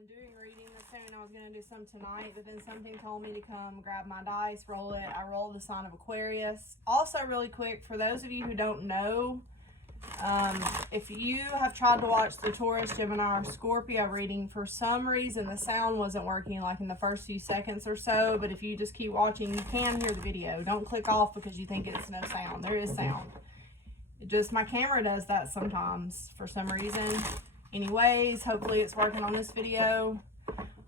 done doing reading this morning. I was going to do some tonight, but then something told me to come grab my dice, roll it. I rolled the sign of Aquarius. Also, really quick, for those of you who don't know, if you have tried to watch the Taurus, Gemini, or Scorpio reading, for some reason the sound wasn't working like in the first few seconds or so, but if you just keep watching, you can hear the video. Don't click off because you think it's no sound. There is sound. It just, my camera does that sometimes for some reason. Anyways, hopefully it's working on this video.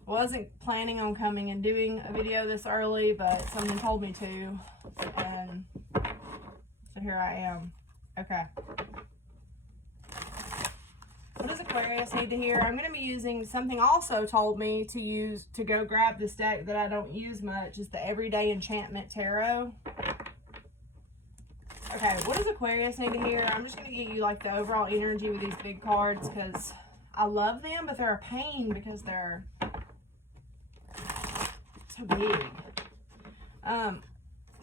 Wasn't planning on coming and doing a video this early, but something told me to, and so here I am. Okay. What does Aquarius need to hear? I'm going to be using something also told me to use to go grab this deck that I don't use much. Is the Everyday Enchantment Tarot. Okay, what does Aquarius need to hear? I'm just going to give you like the overall energy with these big cards because I love them, but they're a pain because they're so big.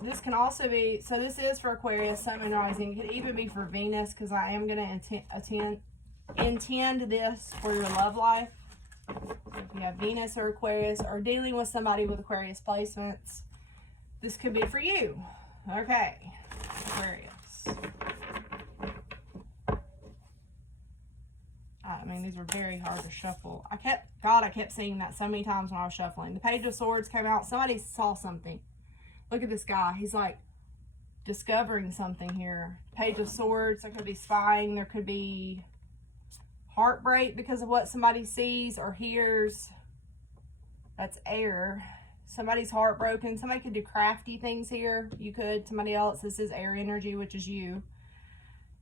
This can also be, so this is for Aquarius, Sun and Rising. It could even be for Venus because I am going to intend this for your love life. If you have Venus or Aquarius or dealing with somebody with Aquarius placements, this could be for you. Okay. Aquarius. I mean, these were very hard to shuffle. I kept seeing that so many times when I was shuffling. The Page of Swords came out. Somebody saw something. Look at this guy. He's like discovering something here. Page of Swords. There could be spying. There could be heartbreak because of what somebody sees or hears. That's air. Somebody's heartbroken. Somebody could do crafty things here. You could. Somebody else. This is air energy, which is you.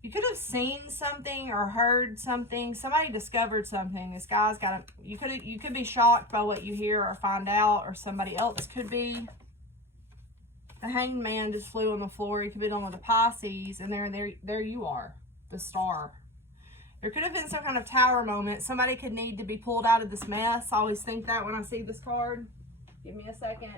You could have seen something or heard something. Somebody discovered something. This guy's got a. You could be shocked by what you hear or find out, or somebody else could be. The Hanged Man just flew on the floor. He could be on with the Pisces, and there you are, the Star. There could have been some kind of tower moment. Somebody could need to be pulled out of this mess. I always think that when I see this card. Give me a second.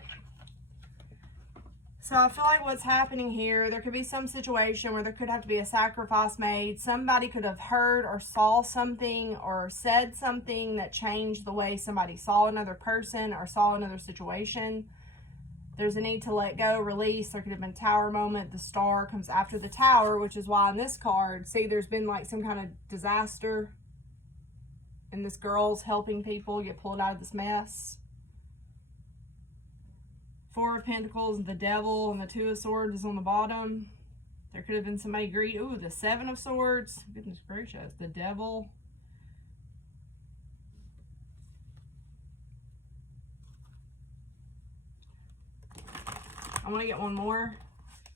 So I feel like what's happening here, there could be some situation where there could have to be a sacrifice made. Somebody could have heard or saw something or said something that changed the way somebody saw another person or saw another situation. There's a need to let go, release. There could have been a tower moment. The Star comes after the tower, which is why in this card, see, there's been like some kind of disaster. And this girl's helping people get pulled out of this mess. Four of Pentacles, the Devil, and the Two of Swords is on the bottom. There could have been somebody greedy. Ooh, the Seven of Swords. Goodness gracious. The Devil. I want to get one more.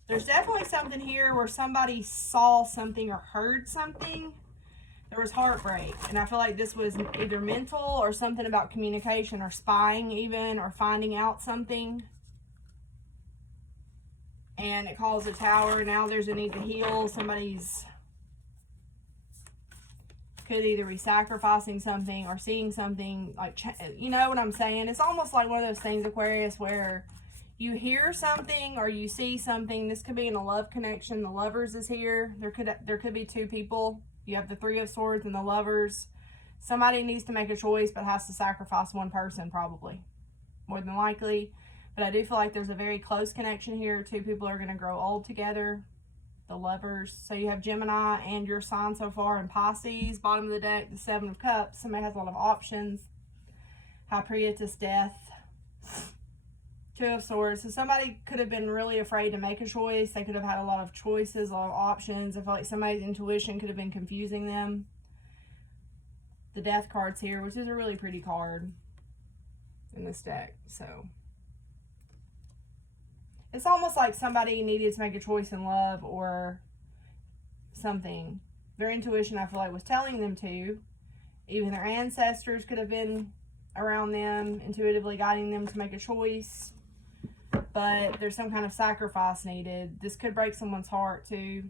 There's definitely something here where somebody saw something or heard something. There was heartbreak, and I feel like this was either mental or something about communication or spying even, or finding out something. And it caused a tower. Now there's a need to heal. Somebody's could either be sacrificing something or seeing something, like, you know what I'm saying? It's almost like one of those things, Aquarius, where you hear something or you see something. This could be in a love connection. The Lovers is here. There could be two people. You have the Three of Swords and the Lovers. Somebody needs to make a choice but has to sacrifice one person, probably, more than likely. But I do feel like there's a very close connection here. Two people are going to grow old together. The Lovers. So you have Gemini and your sign so far, and Pisces. Bottom of the deck, the Seven of Cups. Somebody has a lot of options. High Priestess, Death. Two of Swords. So somebody could have been really afraid to make a choice. They could have had a lot of choices, a lot of options. I feel like somebody's intuition could have been confusing them. The Death card's here, which is a really pretty card in this deck. So it's almost like somebody needed to make a choice in love or something. Their intuition, I feel like, was telling them to. Even their ancestors could have been around them, intuitively guiding them to make a choice. But there's some kind of sacrifice needed. This could break someone's heart too.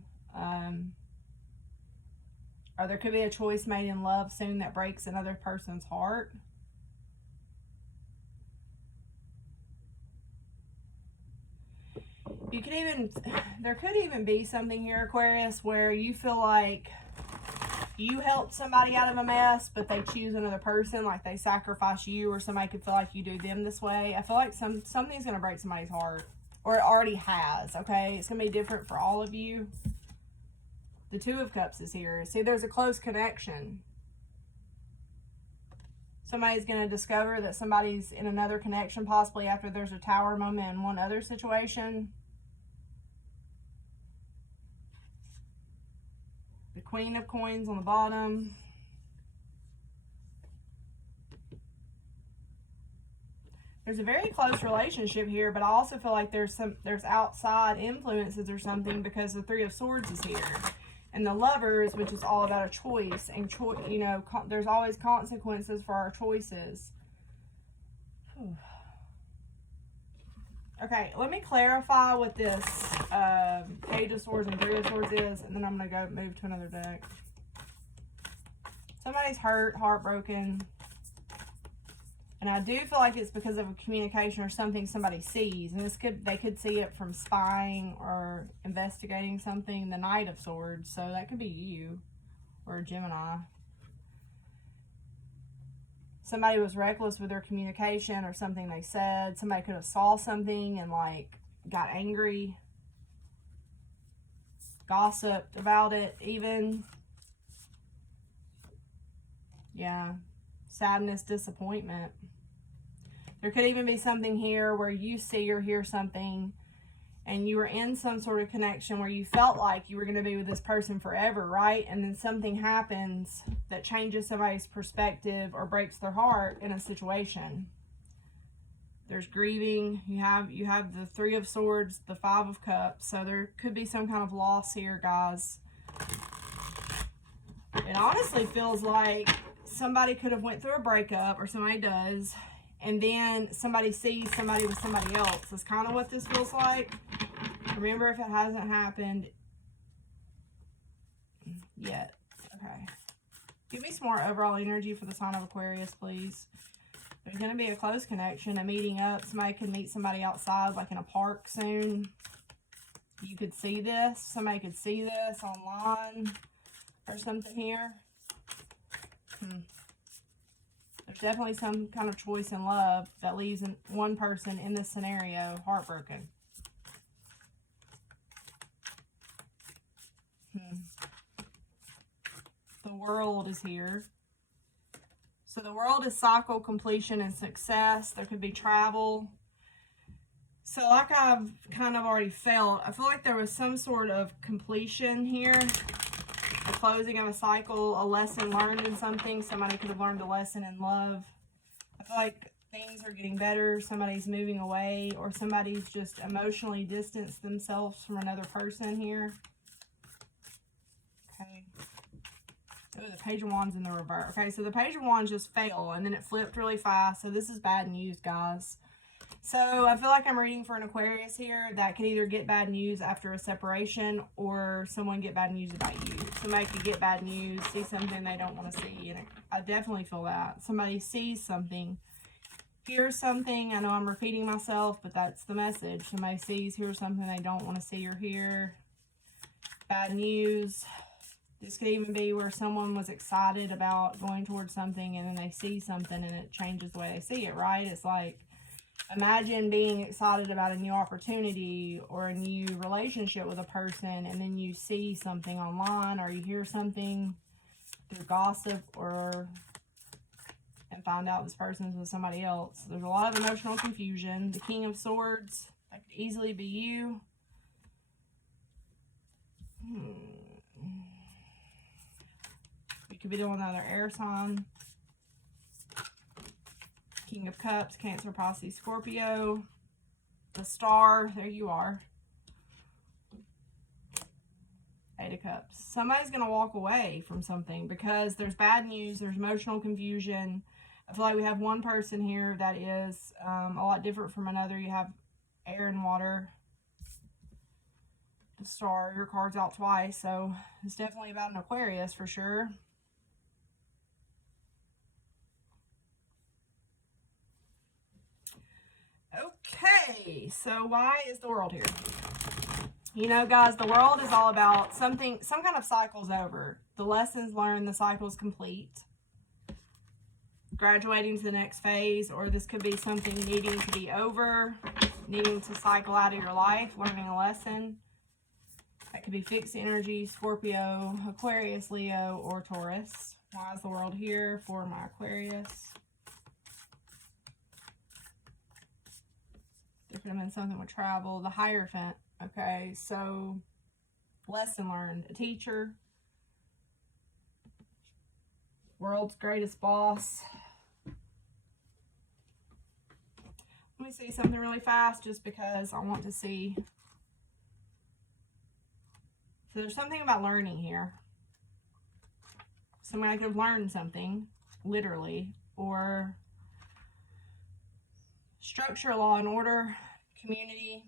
Or there could be a choice made in love soon that breaks another person's heart. You could even, there could even be something here, Aquarius, where you feel like you helped somebody out of a mess, but they choose another person, like they sacrifice you, or somebody could feel like you do them this way. I feel like something's going to break somebody's heart, or it already has, okay? It's going to be different for all of you. The Two of Cups is here. See, there's a close connection. Somebody's going to discover that somebody's in another connection, possibly after there's a Tower moment in one other situation. The Queen of Coins on the bottom. There's a very close relationship here, but I also feel like there's outside influences or something, because the Three of Swords is here. And the Lovers, which is all about a choice, and you know, there's always consequences for our choices. Whew. Okay, let me clarify what this Page of Swords and Three of Swords is, and then I'm going to go move to another deck. Somebody's hurt, heartbroken. And I do feel like it's because of a communication or something somebody sees. And they could see it from spying or investigating something. The Knight of Swords. So that could be you or a Gemini. Somebody was reckless with their communication or something they said. Somebody could have saw something and like got angry. Gossiped about it even. Yeah. Sadness, disappointment. There could even be something here where you see or hear something and you were in some sort of connection where you felt like you were going to be with this person forever, right? And then something happens that changes somebody's perspective or breaks their heart in a situation. There's grieving. You have the Three of Swords, the Five of Cups. So there could be some kind of loss here, guys. It honestly feels like somebody could have went through a breakup, or somebody does, and then somebody sees somebody with somebody else. That's kind of what this feels like. Remember, if it hasn't happened yet. Okay. Give me some more overall energy for the sign of Aquarius, please. There's going to be a close connection, a meeting up. Somebody could meet somebody outside, like in a park soon. You could see this. Somebody could see this online or something here. There's definitely some kind of choice in love that leaves one person in this scenario heartbroken. The World is here. So the World is cycle, completion, and success. There could be travel. So like I've kind of already felt, I feel like there was some sort of completion here. A closing of a cycle, a lesson learned in something. Somebody could have learned a lesson in love. I feel like things are getting better. Somebody's moving away, or somebody's just emotionally distanced themselves from another person here. Okay. Oh, the Page of Wands in the reverse. Okay, so the Page of Wands just fell, and then it flipped really fast. So this is bad news, guys. So I feel like I'm reading for an Aquarius here that could either get bad news after a separation, or someone get bad news about you. Somebody could get bad news, see something they don't want to see. And I definitely feel that. Somebody sees something, hears something. I know I'm repeating myself, but that's the message. Somebody sees, hears something they don't want to see or hear. Bad news. This could even be where someone was excited about going towards something, and then they see something and it changes the way they see it, right? It's like, imagine being excited about a new opportunity or a new relationship with a person, and then you see something online or you hear something through gossip and find out this person's with somebody else. There's a lot of emotional confusion. The King of Swords, that could easily be you. You could be doing another air sign. King of Cups, Cancer, Pisces, Scorpio. The Star, there you are. Eight of Cups. Somebody's going to walk away from something because there's bad news, there's emotional confusion. I feel like we have one person here that is a lot different from another. You have air and water. The Star, your card's out twice, so it's definitely about an Aquarius for sure. Okay, so why is the World here? You know, guys, the world is all about something, some kind of cycle's over. The lessons learned, the cycle's complete. Graduating to the next phase, or this could be something needing to be over, needing to cycle out of your life, learning a lesson. That could be fixed energy, Scorpio, Aquarius, Leo, or Taurus. Why is the world here for my Aquarius? There could have been something with travel. The Hierophant. Okay, so lesson learned. A teacher. World's greatest boss. Let me see something really fast just because I want to see. So there's something about learning here. Somebody could have learned something, literally, or structure, law and order, community,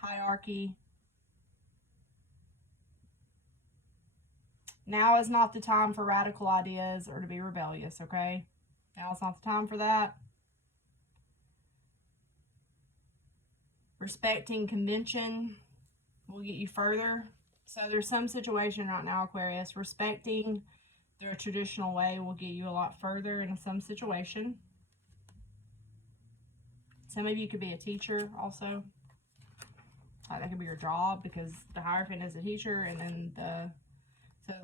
hierarchy. Now is not the time for radical ideas or to be rebellious, okay? Now is not the time for that. Respecting convention will get you further. So there's some situation right now, Aquarius, respecting their traditional way will get you a lot further in some situation. Some of you could be a teacher also. That could be your job, because the Hierophant is a teacher, and then the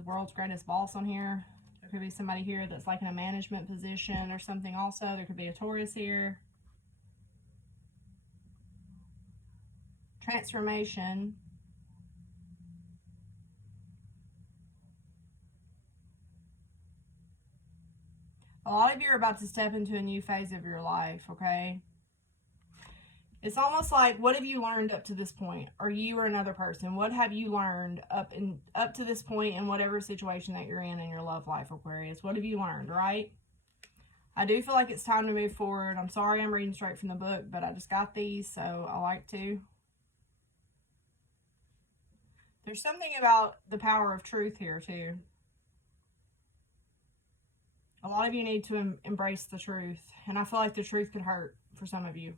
world's greatest boss on here. There could be somebody here that's like in a management position or something also. There could be a Taurus here. Transformation. A lot of you are about to step into a new phase of your life, okay? It's almost like, what have you learned up to this point? Or you or another person, what have you learned up to this point in whatever situation that you're in your love life, Aquarius? What have you learned, right? I do feel like it's time to move forward. I'm sorry I'm reading straight from the book, but I just got these, so I like to. There's something about the power of truth here, too. A lot of you need to embrace the truth, and I feel like the truth could hurt for some of you.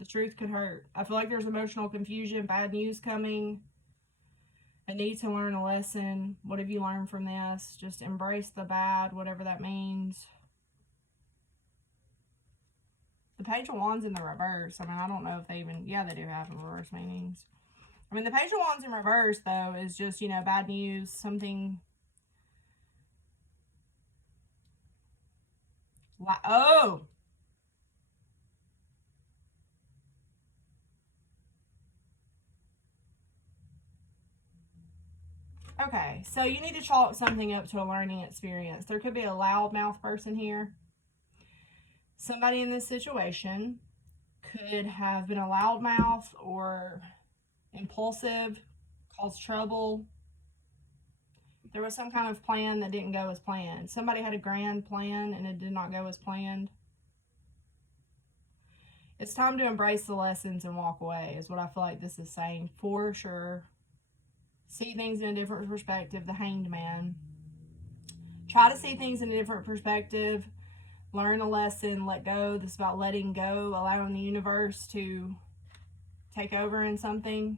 The truth could hurt. I feel like there's emotional confusion, bad news coming. A need to learn a lesson. What have you learned from this? Just embrace the bad, whatever that means. The Page of Wands in the reverse. I mean, I don't know if they even... Yeah, they do have reverse meanings. I mean, the Page of Wands in reverse, though, is just, you know, bad news. Something... Oh! Okay, so you need to chalk something up to a learning experience. There could be a loudmouth person here. Somebody in this situation could have been a loudmouth or impulsive, caused trouble. There was some kind of plan that didn't go as planned. Somebody had a grand plan and it did not go as planned. It's time to embrace the lessons and walk away, is what I feel like this is saying for sure. See things in a different perspective, the Hanged Man. Try to see things in a different perspective. Learn a lesson, let go. This is about letting go, allowing the universe to take over in something.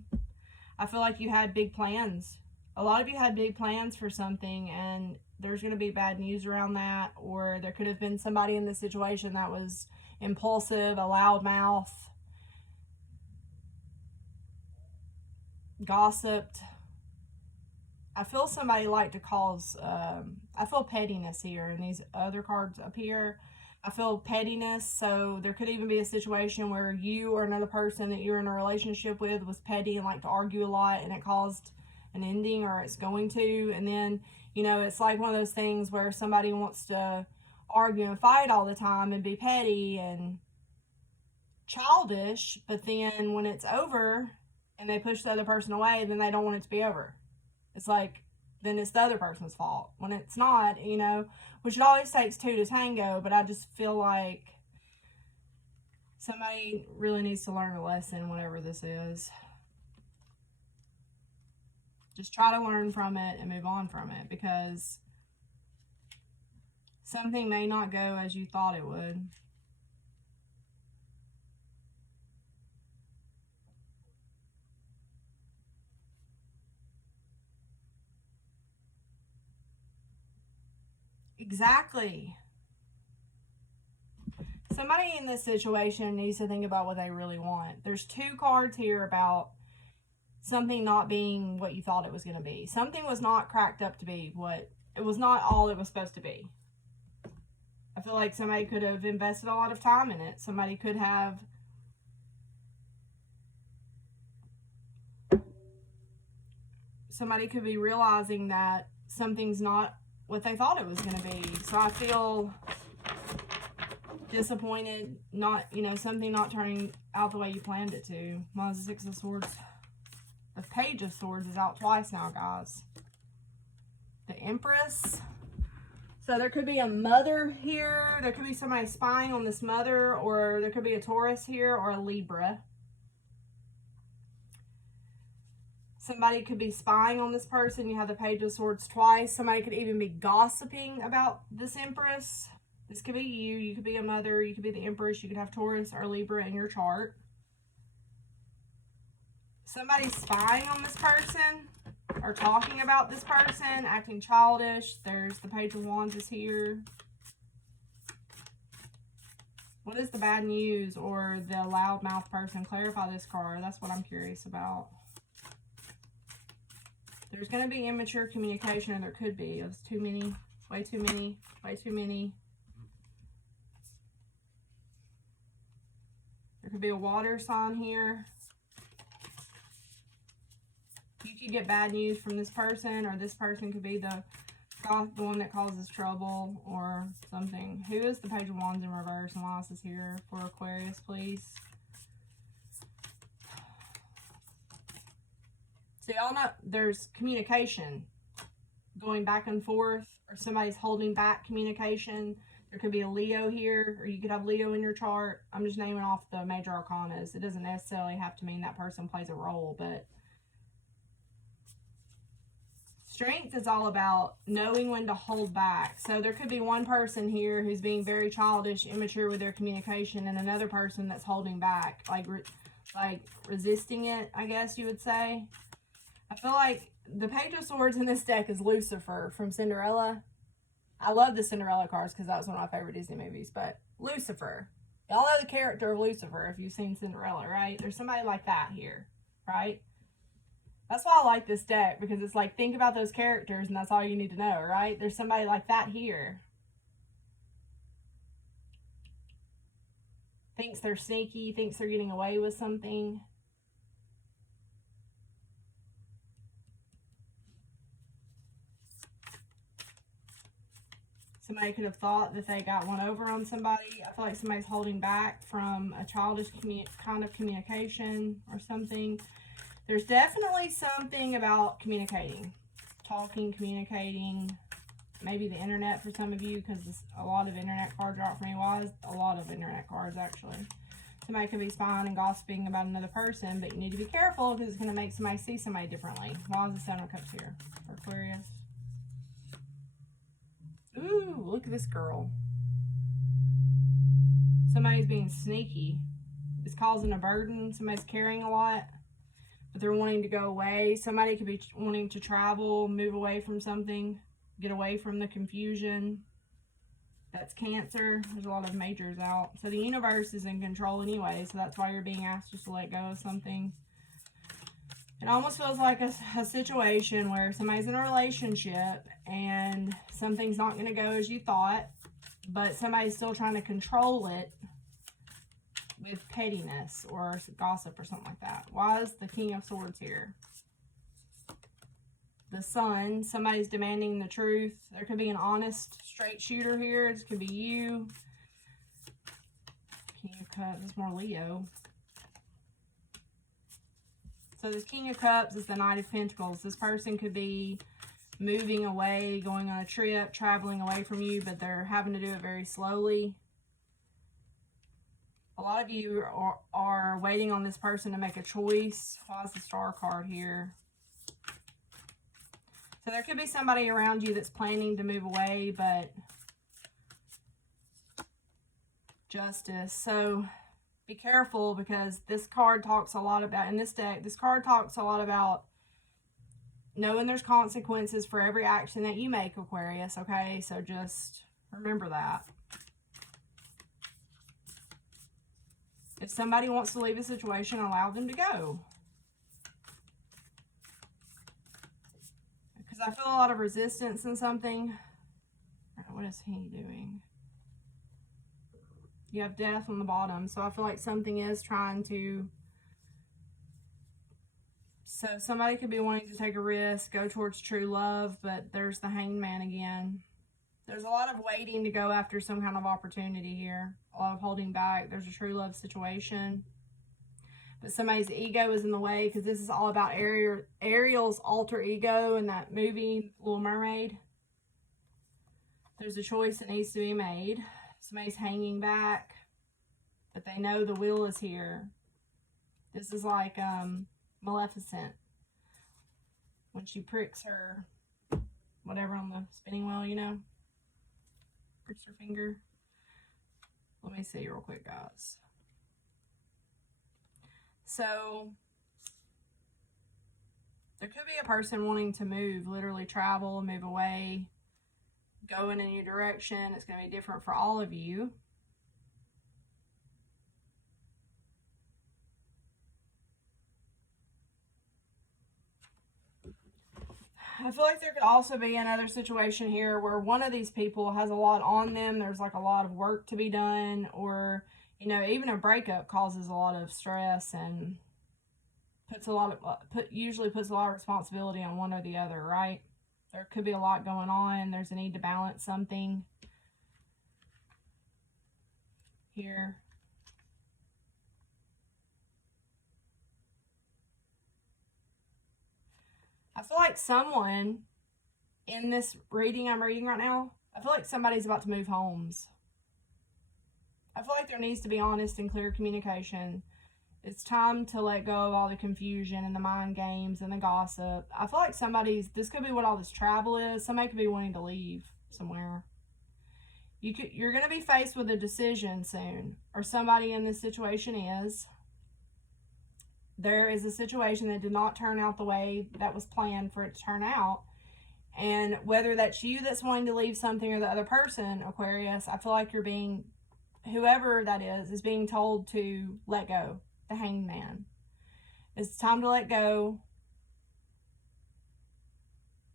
I feel like you had big plans. A lot of you had big plans for something, and there's going to be bad news around that, or there could have been somebody in this situation that was impulsive, a loudmouth, gossiped. I feel somebody like to cause, I feel pettiness here, and these other cards up here, I feel pettiness. So there could even be a situation where you or another person that you're in a relationship with was petty and like to argue a lot, and it caused an ending, or it's going to. And then, you know, it's like one of those things where somebody wants to argue and fight all the time and be petty and childish, but then when it's over and they push the other person away, then they don't want it to be over. It's like, then it's the other person's fault. When it's not, you know, which it always takes two to tango, but I just feel like somebody really needs to learn a lesson, whatever this is. Just try to learn from it and move on from it, because something may not go as you thought it would. Exactly. Somebody in this situation needs to think about what they really want. There's 2 cards here about something not being what you thought it was going to be. Something was not cracked up to be what it was, not all it was supposed to be. I feel like somebody could have invested a lot of time in it. Somebody could have be realizing that something's not what they thought it was going to be. So I feel disappointed, not, something not turning out the way you planned it to. Why is the 6 of Swords? The Page of Swords is out twice now, guys. The Empress. So there could be a mother here. There could be somebody spying on this mother, or there could be a Taurus here or a Libra. Somebody could be spying on this person. You have the Page of Swords twice. Somebody could even be gossiping about this Empress. This could be you. You could be a mother. You could be the Empress. You could have Taurus or Libra in your chart. Somebody's spying on this person or talking about this person, acting childish. There's the Page of Wands is here. What is the bad news or the loudmouth person? Clarify this card. That's what I'm curious about. There's going to be immature communication, or there could be. It's too many. Way too many. Way too many. There could be a water sign here. You could get bad news from this person, or this person could be the one that causes trouble or something. Who is the Page of Wands in reverse, and why is this here for Aquarius, please? So y'all know there's communication going back and forth, or somebody's holding back communication. There could be a Leo here, or you could have Leo in your chart. I'm just naming off the major arcanas. It doesn't necessarily have to mean that person plays a role, but strength is all about knowing when to hold back. So there could be one person here who's being very childish, immature with their communication, and another person that's holding back, like resisting it, I guess you would say. I feel like the Page of Swords in this deck is Lucifer from Cinderella. I love the Cinderella cards because that was one of my favorite Disney movies, but Lucifer. Y'all know the character of Lucifer if you've seen Cinderella, right? There's somebody like that here, right? That's why I like this deck, because it's like, think about those characters and that's all you need to know, right? There's somebody like that here. Thinks they're sneaky, thinks they're getting away with something. Somebody could have thought that they got one over on somebody. I feel like somebody's holding back from a childish kind of communication or something. There's definitely something about communicating. Talking, communicating. Maybe the internet for some of you, because a lot of internet cards are out for me. Why is a lot of internet cards, actually? Somebody could be spying and gossiping about another person, but you need to be careful because it's going to make somebody see somebody differently. Why is the Seven of Cups here for Aquarius? Ooh, look at this girl. Somebody's being sneaky. It's causing a burden. Somebody's carrying a lot, but they're wanting to go away. Somebody could be wanting to travel, move away from something, get away from the confusion. That's Cancer. There's a lot of majors out. So the universe is in control anyway, so that's why you're being asked just to let go of something. It almost feels like a situation where somebody's in a relationship and something's not going to go as you thought, but somebody's still trying to control it with pettiness or gossip or something like that. Why is the King of Swords here? The Sun. Somebody's demanding the truth. There could be an honest, straight shooter here. This could be you. King of Cups. It's more Leo. So this King of Cups is the Knight of Pentacles. This person could be moving away, going on a trip, traveling away from you, but they're having to do it very slowly. A lot of you are waiting on this person to make a choice. Why is the Star card here? So there could be somebody around you that's planning to move away, but Justice. So be careful, because this card talks a lot about, in this deck, this card talks a lot about knowing there's consequences for every action that you make, Aquarius, okay? So just remember that. If somebody wants to leave a situation, allow them to go. Because I feel a lot of resistance in something. What is he doing? You have death on the bottom. So I feel like something is trying to... So somebody could be wanting to take a risk, go towards true love, but there's the hangman again. There's a lot of waiting to go after some kind of opportunity here. A lot of holding back. There's a true love situation. But somebody's ego is in the way, because this is all about Ariel's alter ego in that movie, Little Mermaid. There's a choice that needs to be made. Somebody's hanging back, but they know the will is here. This is like Maleficent, when she pricks her whatever on the spinning wheel, you know, pricks her finger. Let me see real quick, guys. So there could be a person wanting to move, literally travel, move away, go in a new direction. It's going to be different for all of you. I feel like there could also be another situation here where one of these people has a lot on them. There's like a lot of work to be done, or, you know, even a breakup causes a lot of stress and usually puts a lot of responsibility on one or the other, right? There could be a lot going on. There's a need to balance something here. I feel like someone in this reading I'm reading right now, I feel like somebody's about to move homes. I feel like there needs to be honest and clear communication. It's time to let go of all the confusion and the mind games and the gossip. I feel like this could be what all this travel is. Somebody could be wanting to leave somewhere. You're going to be faced with a decision soon, or somebody in this situation is. There is a situation that did not turn out the way that was planned for it to turn out. And whether that's you that's wanting to leave something or the other person, Aquarius, I feel like whoever that is being told to let go. The hangman. It's time to let go.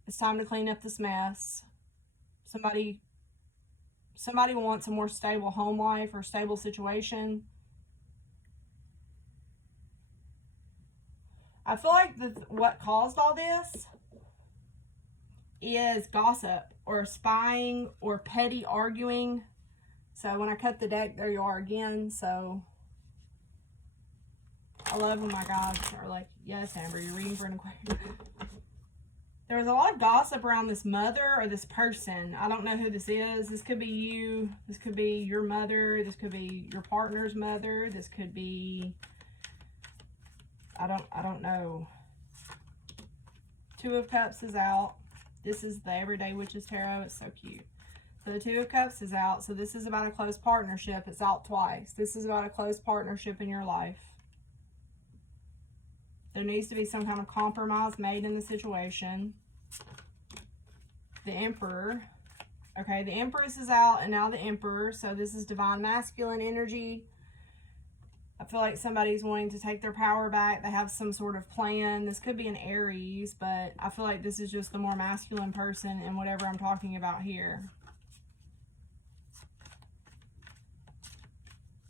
It's time to clean up this mess. Somebody wants a more stable home life or stable situation. I feel like what caused all this is gossip or spying or petty arguing. So when I cut the deck, there you are again. So I love when my guides are like, yes, Amber, you're reading for an Aquarius. There was a lot of gossip around this mother or this person. I don't know who this is. This could be you. This could be your mother. This could be your partner's mother. This could be... I don't know. Two of Cups is out. This is the Everyday Witches Tarot. It's so cute. So the Two of Cups is out. So this is about a close partnership. It's out twice. This is about a close partnership in your life. There needs to be some kind of compromise made in the situation. The Emperor. Okay, the Empress is out and now the Emperor. So this is divine masculine energy. I feel like somebody's wanting to take their power back. They have some sort of plan. This could be an Aries, but I feel like this is just the more masculine person in whatever I'm talking about here.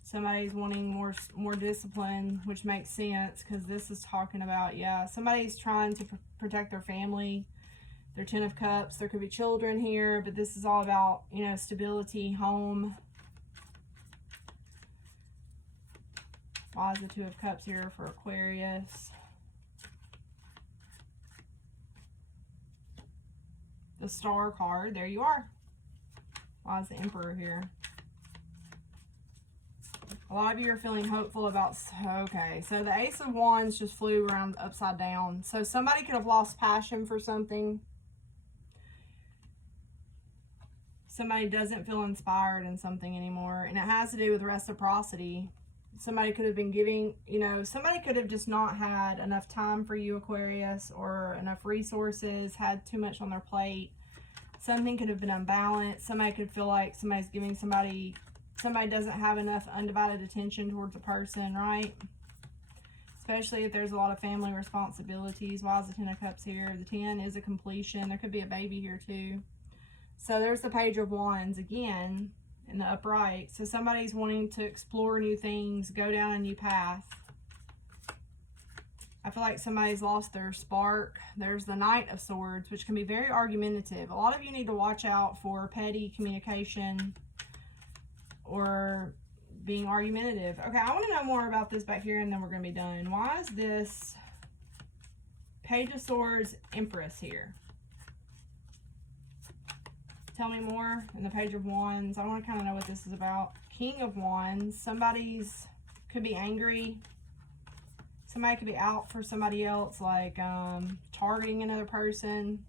Somebody's wanting more discipline, which makes sense because this is talking about, yeah, somebody's trying to protect their family, their Ten of Cups. There could be children here, but this is all about, you know, stability, home. Why is the Two of Cups here for Aquarius? The Star card, there you are. Why is the Emperor here? A lot of you are feeling hopeful about, okay, so the Ace of Wands just flew around upside down. So somebody could have lost passion for something. Somebody doesn't feel inspired in something anymore. And it has to do with reciprocity. somebody could have been giving, you know, somebody could have just not had enough time for you, Aquarius, or enough resources, had too much on their plate. Something could have been unbalanced. Somebody could feel like somebody's giving somebody doesn't have enough undivided attention towards a person, right? Especially if there's a lot of family responsibilities. Why is the 10 of Cups here? The 10 is a completion. There could be a baby here too. So there's the Page of Wands again in the upright. So somebody's wanting to explore new things, go down a new path. I feel like somebody's lost their spark. There's the Knight of Swords, which can be very argumentative. A lot of you need to watch out for petty communication or being argumentative. Okay, I want to know more about this back here, and then we're going to be done. Why is this Page of Swords Empress here? Tell me more. In the Page of Wands, I want to kind of know what this is about. King of Wands. Somebody's could be angry. Somebody could be out for somebody else, like targeting another person.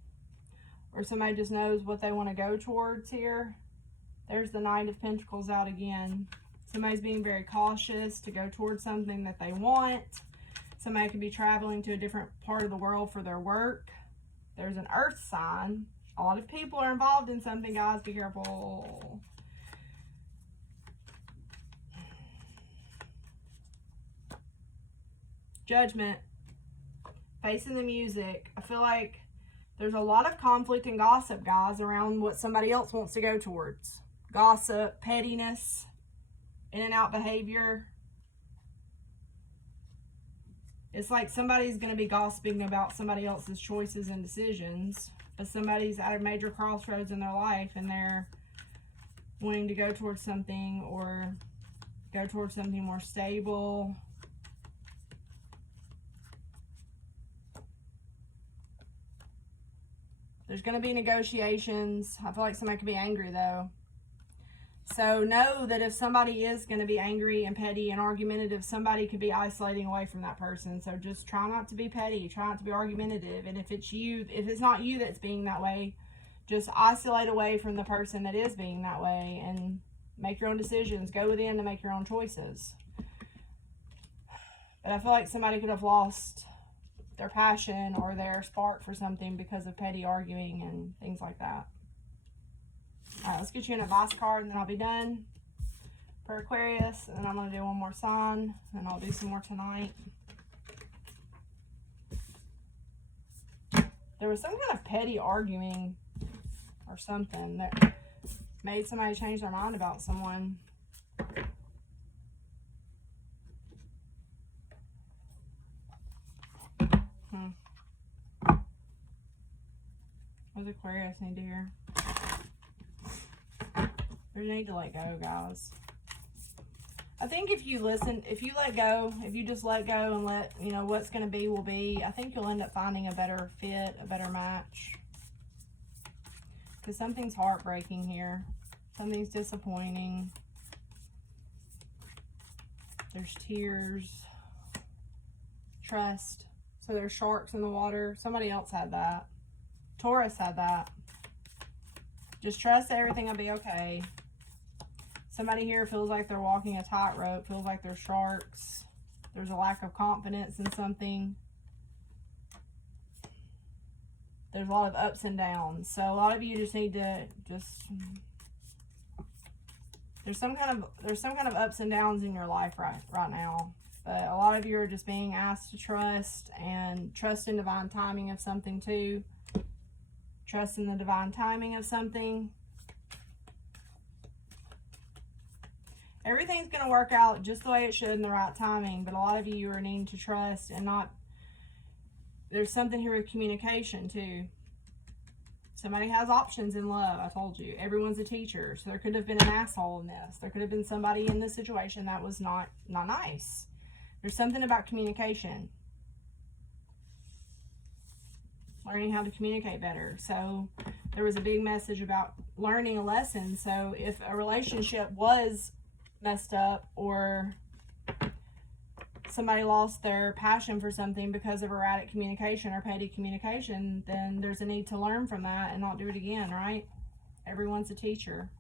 Or somebody just knows what they want to go towards here. There's the Knight of Pentacles out again. Somebody's being very cautious to go towards something that they want. Somebody could be traveling to a different part of the world for their work. There's an earth sign. A lot of people are involved in something, guys. Be careful. Judgment. Facing the music. I feel like there's a lot of conflict and gossip, guys, around what somebody else wants to go towards. Gossip, pettiness, in and out behavior. It's like somebody's going to be gossiping about somebody else's choices and decisions, but somebody's at a major crossroads in their life and they're wanting to go towards something or go towards something more stable. There's going to be negotiations. I feel like somebody could be angry though. So know that if somebody is going to be angry and petty and argumentative, somebody could be isolating away from that person. So just try not to be petty. Try not to be argumentative. And if it's you, if it's not you that's being that way, just isolate away from the person that is being that way and make your own decisions. Go within to make your own choices. But I feel like somebody could have lost their passion or their spark for something because of petty arguing and things like that. All right, let's get you an advice card and then I'll be done for Aquarius. And then I'm going to do one more sign and I'll do some more tonight. There was some kind of petty arguing or something that made somebody change their mind about someone. What does Aquarius need to hear? You need to let go, guys. I think if you listen, if you let go, if you just let go and let, you know, what's going to be will be, I think you'll end up finding a better fit, a better match. Because something's heartbreaking here. Something's disappointing. There's tears. Trust. So there's sharks in the water. Somebody else had that. Taurus had that. Just trust that everything will be okay. Somebody here feels like they're walking a tightrope, feels like they're sharks. There's a lack of confidence in something. There's a lot of ups and downs. So a lot of you just need to there's some kind of ups and downs in your life right now. But a lot of you are just being asked to trust and trust in divine timing of something too. Trust in the divine timing of something. Everything's going to work out just the way it should in the right timing. But a lot of you are needing to trust and not... There's something here with communication too. Somebody has options in love, I told you. Everyone's a teacher. So there could have been an asshole in this. There could have been somebody in this situation that was not nice. There's something about communication. Learning how to communicate better. So there was a big message about learning a lesson. So if a relationship was messed up or somebody lost their passion for something because of erratic communication or petty communication, then there's a need to learn from that and not do it again, right? Everyone's a teacher.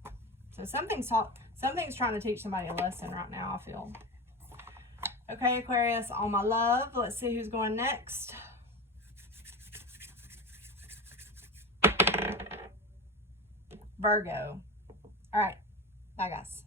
So something's trying to teach somebody a lesson right now, I feel. Okay, Aquarius, all my love. Let's see who's going next. Virgo. All right. Bye, guys.